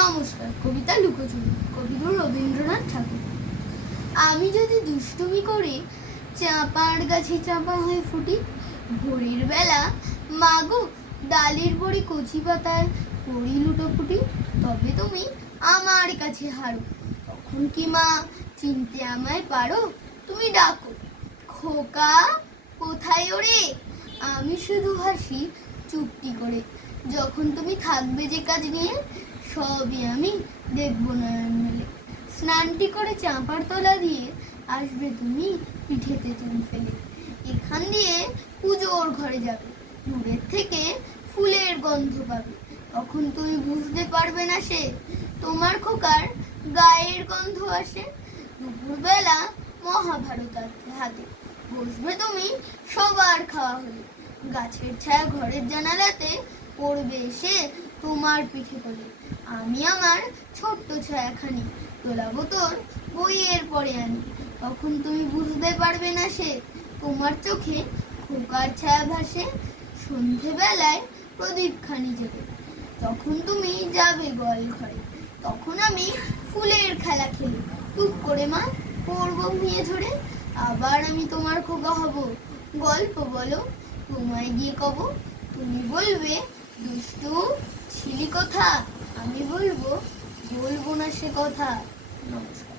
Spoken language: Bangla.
নমস্কার। কবিতা লুকোচুরি, কবিগুরু রবীন্দ্রনাথ ঠাকুর। আমি যদি দুষ্টুমি করে চাঁপার গাছে চাঁপা হয়ে ফুটি, ভোরের বেলা মাগো ডালের পরে কচি পাতায় পড়ি লুটোপুটি, তবে তুমি আমার কাছে হারো। তখন কি মা চিনতে আমায় পারো? তুমি ডাকো, খোকা কোথায় ওরে? আমি শুধু হাসি চুপটি করে। যখন তুমি থাকবে যে কাজ নিয়ে, সবই আমি দেখবো নয়ন মেলে। স্নানটি করে চাঁপার তলা দিয়ে আসবে তুমি পিঠেতে চুন ফেলে। এখান দিয়ে পুজোর ঘরে যাবে, দূরের থেকে ফুলের গন্ধ পাবে। তখন তুমি বুঝতে পারবে না সে তোমার গায়ের গন্ধ আসে। দুপুরবেলা মহাভারত হাতে বসবে তুমি সবার খাওয়া হলে। গাছের ছায়া ঘরের জানালাতে পড়বে এসে তোমার পিঠে কোলে। আমি আমার ছোট্ট ছায়াখানি তোলাবো তোর বইয়ের পরে আনি। তখন তুমি বুঝতে পারবে না সে তোমার চোখে খোকার ছায়া ভাসে। সন্ধেবেলায় প্রদীপ খানি জেলে তখন তুমি যাবে গোয়াল ঘরে। তখন আমি ফুলের খেলা খেলি, টুক করে মা পড়বো ভুঁয়ে ধরে। আবার আমি তোমার খোকা হব, গল্প বলো তোমায় গিয়ে কব। তুমি বলবে দুষ্টু ছিলি কথা, আমি বলবো না সে কথা। নমস্কার।